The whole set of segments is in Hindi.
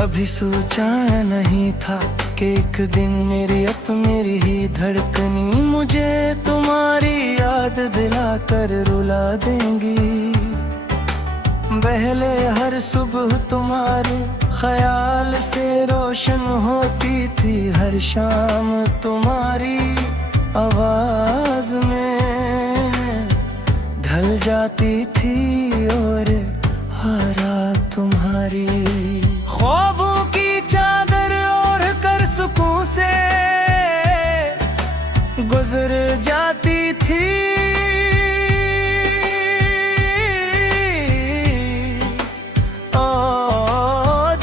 कभी सोचा नहीं था कि एक दिन मेरी ही धड़कनी मुझे तुम्हारी याद दिलाकर रुला देंगी। पहले हर सुबह तुम्हारे ख्याल से रोशन होती थी, हर शाम तुम्हारी आवाज में ढल जाती थी और हर रात तुम्हारी ख्वाबों की चादर ओढ़ कर सुकून से गुजर जाती थी।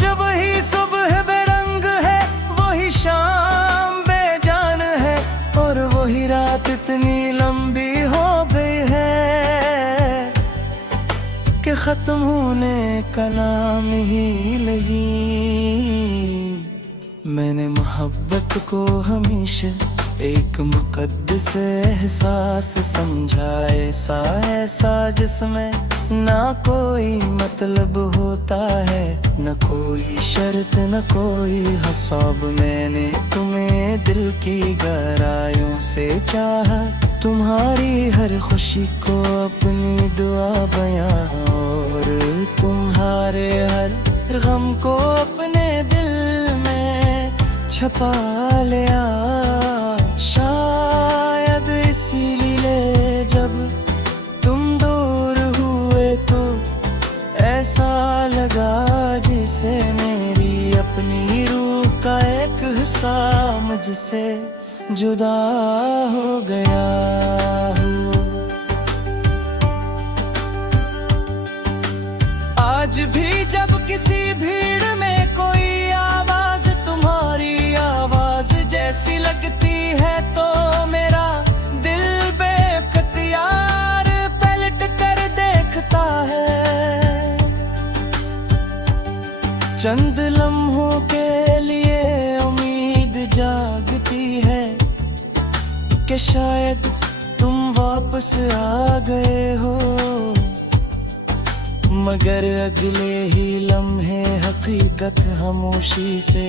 जब ही सुबह बेरंग है वही शाम बेजान है, और वही रात इतनी लंबी हो गई है कि खत्म होने का नाम ही नहीं। मैंने मोहब्बत को हमेशा एक मुकद्दस एहसास समझा, ऐसा जिसमें ना कोई मतलब होता है, न कोई शर्त न कोई हिसाब। मैंने तुम्हें दिल की गहराइयों से चाहा, तुम्हारी हर खुशी को अपनी दुआ बयां, और तुम्हारे हर गम को अपने दिल में छपा लिया। शायद इसीलिए जब तुम दूर हुए तो ऐसा लगा जिसे मेरी अपनी रूह का एक हिस्सा मुझसे जुदा हो गया हो। आज भी जब किसी भीड़ में कोई आवाज तुम्हारी आवाज जैसी लगती है, तो मेरा दिल बेख्तियार पलट कर देखता है। चंद लम्हों के लिए उम्मीद जागती है कि शायद तुम वापस आ गए हो, मगर अगले ही लम्हे हकीकत खामोशी से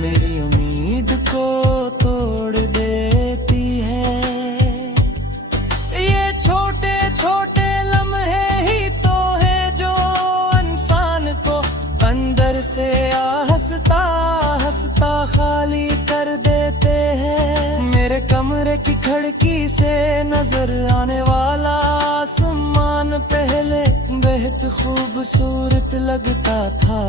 मेरी उम्मीद को तोड़ देती है। ये छोटे छोटे लम्हे ही तो है जो इंसान को अंदर से हंसता हंसता खाली कर देते हैं। मेरे कमरे की खिड़की से नजर आने वाला आसमान पहले बेहद खूबसूरत लगता था।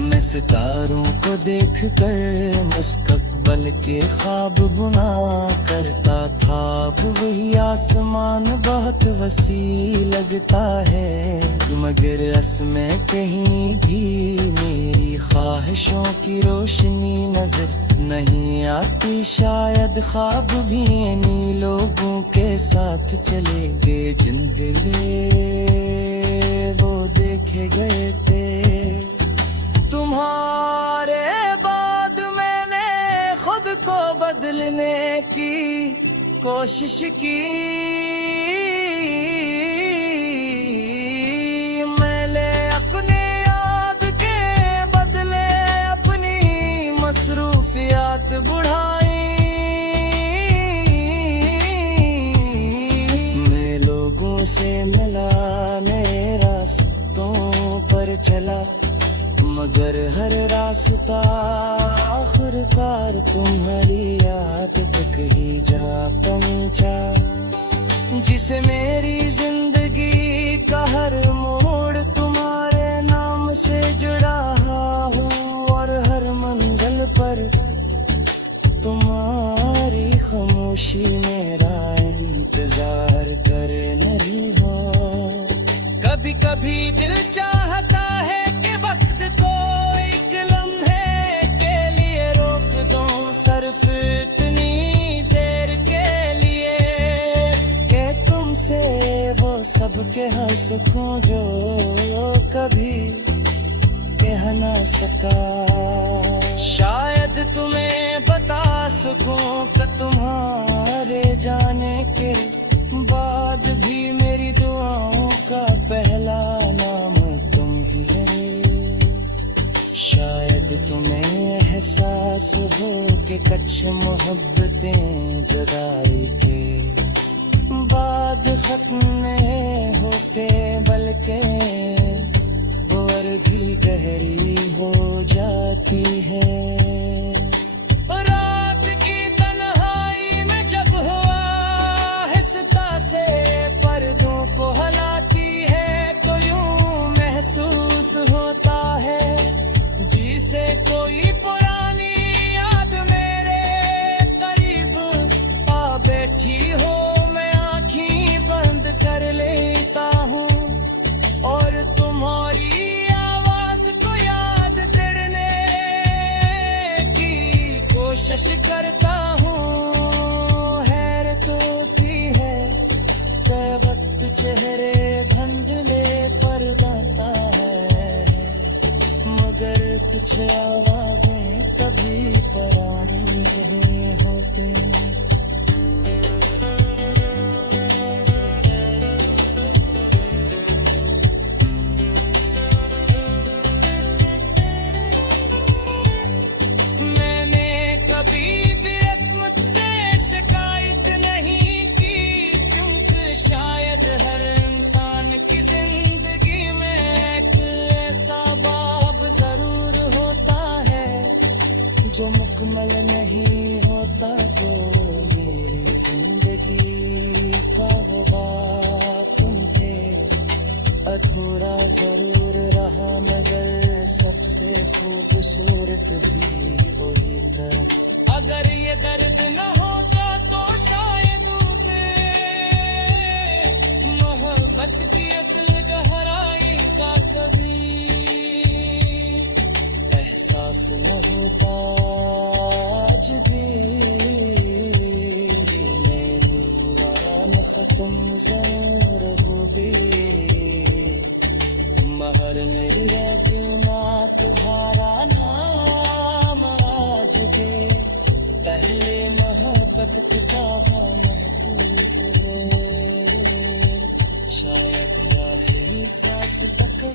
मैं सितारों को देखकर मुस्तकबिल के ख्वाब बुना करता था, अब वही आसमान बहुत वसी लगता है, मगर इसमें कहीं भी मेरी ख्वाहिशों की रोशनी नजर नहीं आती। शायद ख्वाब भी इन्हीं लोगों के साथ चले गए जिन दिले वो देखे गए थे। तुम्हारे बाद मैंने खुद को बदलने की कोशिश की, मैंने अपने याद के बदले अपनी मसरूफियात बढ़ाई। मैं लोगों से मिला, नए रास्तों पर चला, मगर हर रास्ता आखिरकार तुम्हारी याद तक ही जा पहुंचा। जिसे मेरी जिंदगी का हर मोड़ तुम्हारे नाम से जुड़ा हूँ, और हर मंजिल पर तुम्हारी खामोशी मेरा इंतजार कर नहीं हो। कभी कभी दिल चाहता है कि वक्त को एक लम्हे के लिए रोक दो, सिर्फ इतनी देर के लिए कि तुमसे वो सब कह सकूं जो कभी कह ना सका। शायद तुम्हें बता सकूं कि तुम्हारे जाने के बाद भी मेरी दुआओं का पहला नाम तुम ही है। एहसास हो के कुछ मोहब्बतें जुदाई के बाद खत्म नहीं होते, बल्कि वो और भी गहरी हो जाती है। रात की तन्हाई में जब हवा आहिस्ता से पर्दों को हलाती है, तो यूं महसूस होता है जिसे कोई पुरानी याद मेरे करीब आ बैठी हो। मैं आँखें बंद कर लेता हूँ और तुम्हारी आवाज को याद करने की कोशिश करता हूँ। हैरत होती है कि वक्त चेहरे धुंधले पर जाता है, मगर कुछ आवाजें कभी पुरानी नहीं होती। मैंने कभी भी किस्मत से शिकायत नहीं की, क्योंकि शायद हर इंसान की जिंदगी में एक ऐसा बाब जरूर होता है जो मुकम्मल नहीं होता। तो मेरी जिंदगी का वो बाब तुमसे अधूरा जरूर रहा, मगर सबसे खूबसूरत भी वही था। अगर ये दर्द न होता तो शायद उसे मोहब्बत की असल गहराई का कभी एहसास न होता। आज भी मेरी उड़ान खत्म जरूर होगी, महर मेरा ना तुम्हारा नाम आज दे। पहले मोहब्बत की कहा महफूज है, शायद आखिरी सांस तक